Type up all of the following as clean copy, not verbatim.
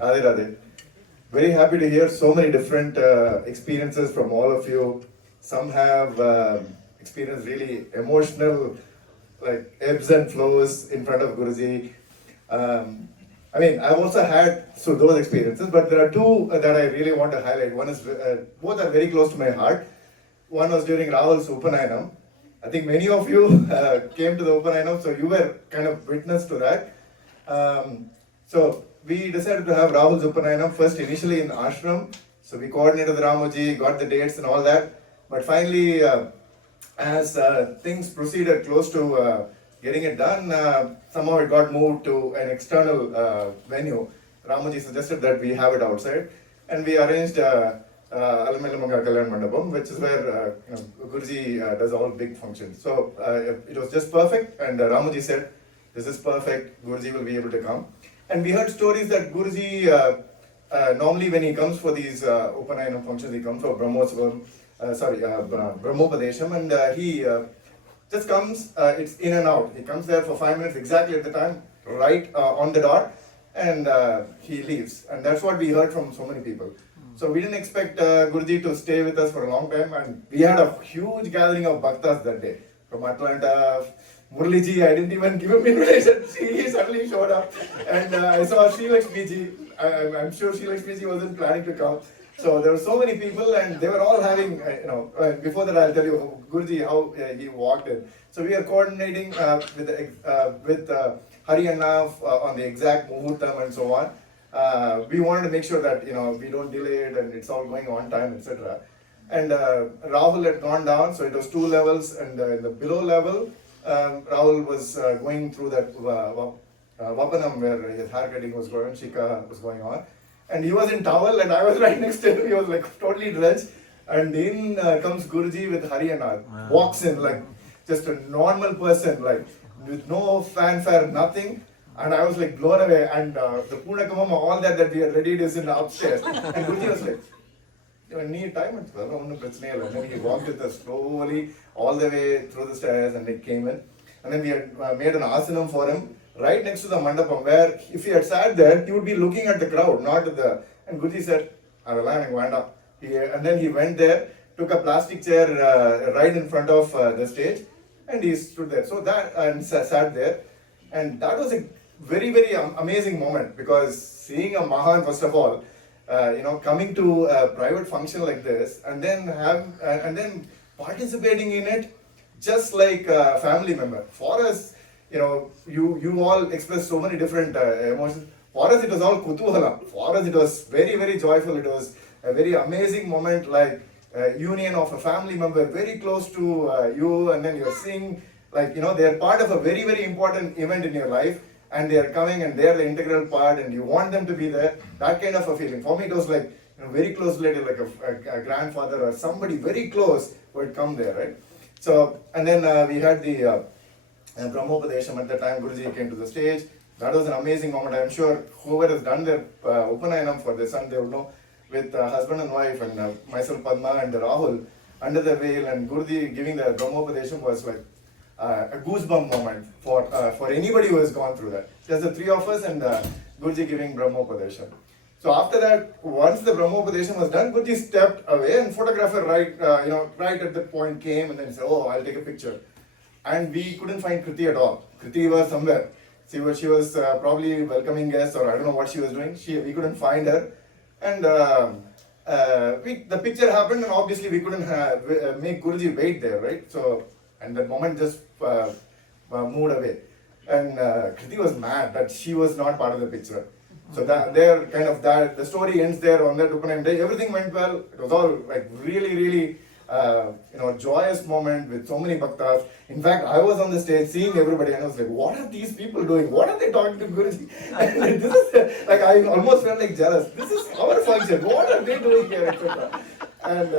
Radhe Radhe. Very happy to hear so many different experiences from all of you. Some have experienced really emotional, like ebbs and flows in front of Guruji. I mean, I've also had so those experiences, but there are two that I really want to highlight. One is both are very close to my heart. One was during Rahul's Upanayanam. I think many of you came to the Upanayanam, so you were kind of witness to that. So we decided to have Rahul's Upanayanam first initially in ashram. So we coordinated the Ramoji, got the dates and all that. But finally, as things proceeded close to getting it done, somehow it got moved to an external venue. Ramoji suggested that we have it outside, and we arranged Alamelamanga Kalyan Mandapam, which is where Guruji does all big functions. So it was just perfect, and Ramoji said, "This is perfect. Guruji will be able to come." And we heard stories that Guruji normally when he comes for these Upanayanam functions, he comes for Brahmopadesham, and he just comes, it's in and out. He comes there for 5 minutes exactly at the time, right on the dot, and he leaves. And that's what we heard from so many people. So we didn't expect Guruji to stay with us for a long time, and we had a huge gathering of bhaktas that day. From Atlanta, Murliji, I didn't even give him invitation. He suddenly showed up, and I saw Sri Lakshmi ji. I'm sure Sri Lakshmi ji wasn't planning to come. So there were so many people, and they were all having, before that I'll tell you Guruji how he walked in. So we are coordinating with Hari Anna on the exact muhurtam and so on. We wanted to make sure that we don't delay it and it's all going on time, etc. And Rahul had gone down, so it was 2 levels, and in the below level, Rahul was going through that Vapanam where his hair cutting was going, Shika was going on. And he was in towel, and I was right next to him. He was like totally drenched. And in comes Guruji with Hari Anand. Walks in like just a normal person, like with no fanfare, nothing. And I was like blown away. And the Puna Kamama, all that we had readied is in the upstairs. And Guruji was like, "You need time?" And then he walked with us slowly all the way through the stairs, and it came in. And then we had made an asanam for him right next to the mandapam, where if he had sat there, he would be looking at the crowd, not at the. And Guruji said, and then he went there, took a plastic chair right in front of the stage, and he stood there. So that and sat there, and that was a very, very amazing moment, because seeing a Mahan, first of all, coming to a private function like this, and then participating in it just like a family member. For us, you all express so many different emotions. For us, it was all kutuhala. For us, it was very, very joyful. It was a very amazing moment, like union of a family member very close to you, and then you're seeing, like, they are part of a very, very important event in your life, and they are coming and they are the integral part, and you want them to be there. That kind of a feeling. For me, it was like very close relative, like a grandfather or somebody very close who had come there, right? So, and then we had the Brahmopadesham at the time. Guruji came to the stage. That was an amazing moment. I'm sure whoever has done their Upanayanam for their son, they will know, with husband and wife, and myself, Padma, and Rahul under the veil, and Guruji giving the Brahmopadesham was like a goosebump moment for anybody who has gone through that. There's the 3 of us, and Guruji giving Brahmopadesham. So after that, once the Brahmopadesham was done, Guruji stepped away, and photographer right at that point came, and then said, "Oh, I'll take a picture." And we couldn't find Kriti at all. Kriti was somewhere. She was probably welcoming guests, or I don't know what she was doing. We couldn't find her, and the picture happened, and obviously we couldn't make Guruji wait there, right? So, and that moment just moved away, and Kriti was mad that she was not part of the picture. So the story ends there on that Upanayam day. Everything went well. It was all like really, really joyous moment with so many bhaktas. In fact, I was on the stage seeing everybody, and I was like, "What are these people doing? What are they talking to Guruji?" And this is like, I almost felt like jealous. This is our function. What are they doing here, etc. And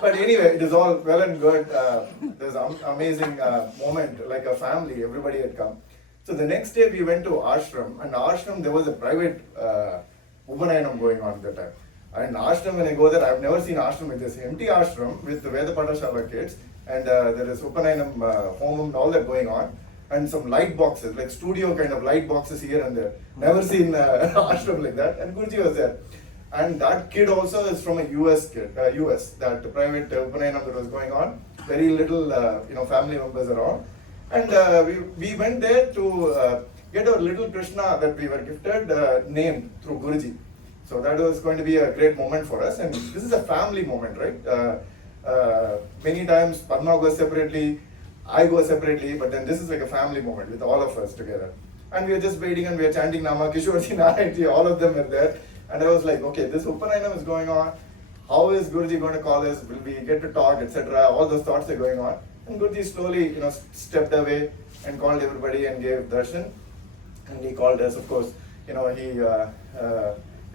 but anyway, it is all well and good. There's an amazing moment, like a family. Everybody had come. So the next day we went to ashram, and ashram there was a private Upanayanam going on at that time. And ashram, when I go there, I've never seen ashram with this empty ashram with the Veda Pathashala kids, and there is Upanayanam homam and all that going on. and some light boxes, like studio kind of light boxes here and there. Never seen ashram like that. And Guruji was there. And that kid also is from a US kid, US, that private Upanayanam that was going on. Very little, family members around. And we went there to get our little Krishna that we were gifted named through Guruji. So that was going to be a great moment for us. And this is a family moment, right? Many times Padma goes separately, I go separately, but then this is like a family moment with all of us together. And we are just waiting and we are chanting Nama, Kishorji, Narayanji, all of them are there. And I was like, okay, this Upanayanam is going on. How is Guruji going to call us? Will we get to talk, etc.? All those thoughts are going on. And Guruji slowly, stepped away and called everybody and gave darshan. And he called us, of course. He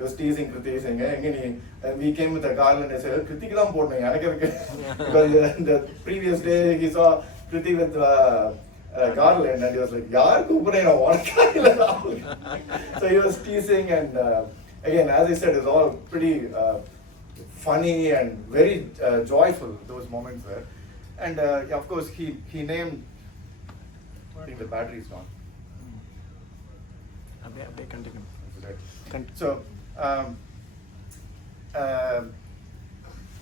was teasing Kriti, saying, and we came with a garland and said, Kriti kilam podna. Because the previous day he saw Kriti with garland and he was like, Yaar Upanayanam, what? So he was teasing and again, as I said, it's all pretty funny and very joyful, those moments were. And of course, he named, I think the battery is gone. Continue.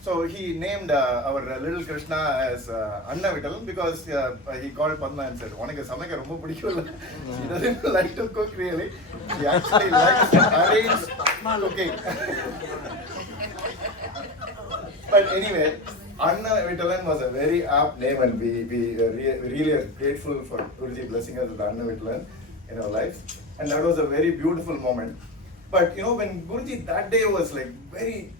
So he named our little Krishna as Anna Vittal because he called Padma and said, he doesn't like to cook really. He actually likes to arrange cooking. But anyway, Anna Vittalan was a very apt name and we really are grateful for Guruji blessing us with Anna Vittalan in our lives. And that was a very beautiful moment. But when Guruji that day was like very,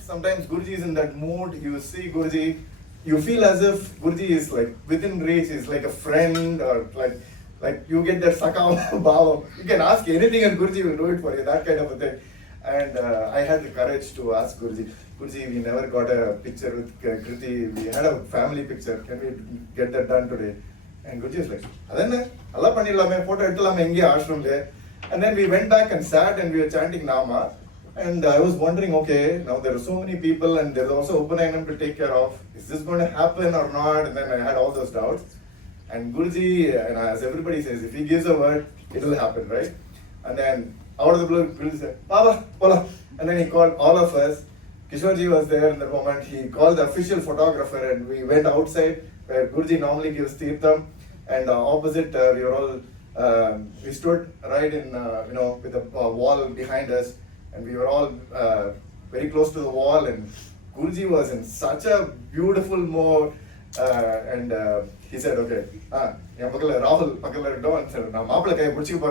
sometimes Guruji is in that mood, you see Guruji, you feel as if Guruji is like within reach, is like a friend or like you get that Sakam Bhava. You can ask anything and Guruji will do it for you, that kind of a thing. And I had the courage to ask Guruji, we never got a picture with Kriti, we had a family picture, can we get that done today? And Guruji is like, Allah pannilame, photo eduthalame engi ashram le. And then we went back and sat and we were chanting Nama. And I was wondering, okay, now there are so many people and there's also Upanayanam to take care of. Is this going to happen or not? And then I had all those doubts. And Guruji, as everybody says, if he gives a word, it will happen, right? And then out of the blue, Guruji said, Baba, Bola. And then he called all of us. Kishorji was there in the moment. He called the official photographer and we went outside where Guruji normally gives Tirtham. And opposite, we were all, we stood right in, with the wall behind us. And we were all very close to the wall. And Guruji was in such a beautiful mood. And he said, okay, Rahul,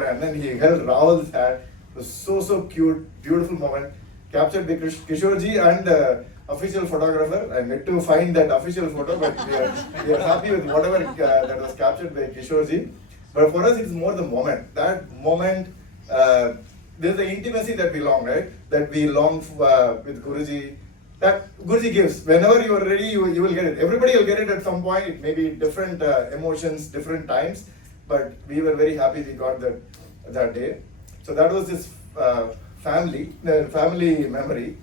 and then he held Rahul's hand. It was so cute, beautiful moment. Captured by Kishorji and the official photographer. I'm yet to find that official photo, but we are happy with whatever that was captured by Kishorji. But for us, it's more the moment. That moment, there's the intimacy that we long, right? That we long with Guruji. That Guruji gives. Whenever you are ready, you will get it. Everybody will get it at some point. It may be different emotions, different times. But we were very happy we got that day. So that was this family memory.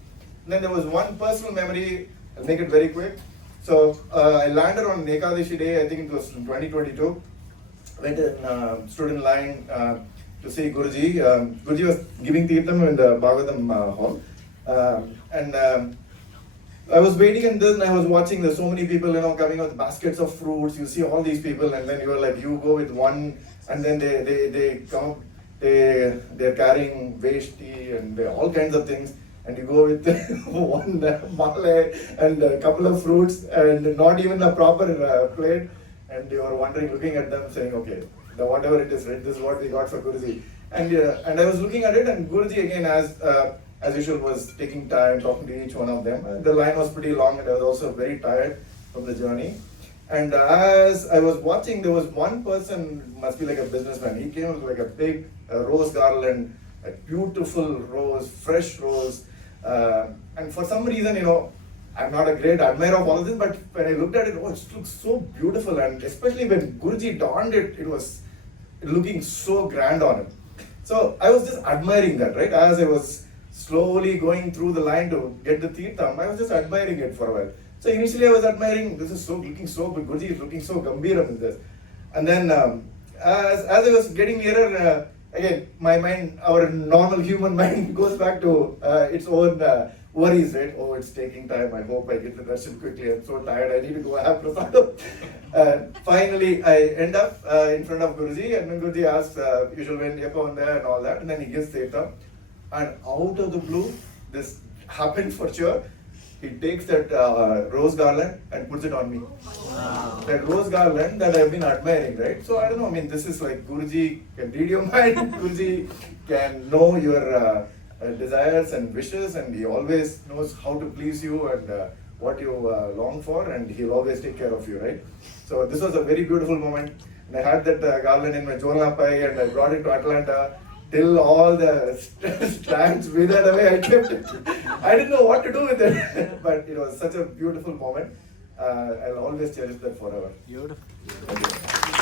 And then there was one personal memory. I'll make it very quick. So I landed on Ekadashi day. I think it was in 2022. Went and stood in line to see Guruji. Guruji was giving Tirtham in the Bhagavatam hall. And I was waiting and then I was watching, there's so many people, coming with baskets of fruits. You see all these people and then you're like, you go with one and then they come, they're carrying veshti and all kinds of things. And you go with one male and a couple of fruits and not even a proper plate. And you are wondering, looking at them saying, okay, whatever it is, right, this is what we got for Guruji. And I was looking at it and Guruji again as usual was taking time, talking to each one of them. The line was pretty long and I was also very tired from the journey. And as I was watching, there was one person, must be like a businessman. He came with like a big rose garland, a beautiful rose, fresh rose. And for some reason, I'm not a great admirer of all of this, but when I looked at it, it looks so beautiful. And especially when Guruji donned it, it was looking so grand on him. So I was just admiring that, right? As I was slowly going through the line to get the Tirtham, I was just admiring it for a while. So initially I was admiring, this is looking so good, Guruji is looking so Gambiram in this. And then as I was getting nearer, again, my mind, our normal human mind goes back to its own worries, right? Oh, it's taking time. I hope I get the darshan quickly. I'm so tired. I need to go have prasadam. Finally, I end up in front of Guruji, and then Guruji asks, usual when Yepa on there and all that, and then he gives Tirtham. And out of the blue, this happened for sure. He takes that rose garland and puts it on me. Wow. That rose garland that I've been admiring, right? So I don't know, I mean, this is like Guruji can read your mind, Guruji can know your desires and wishes, and he always knows how to please you and what you long for, and he'll always take care of you, right? So this was a very beautiful moment. And I had that garland in my Jolna Pai, and I brought it to Atlanta. Till all the strands withered away, I kept it. I didn't know what to do with it, but it was such a beautiful moment. I'll always cherish that forever. Beautiful. Thank you.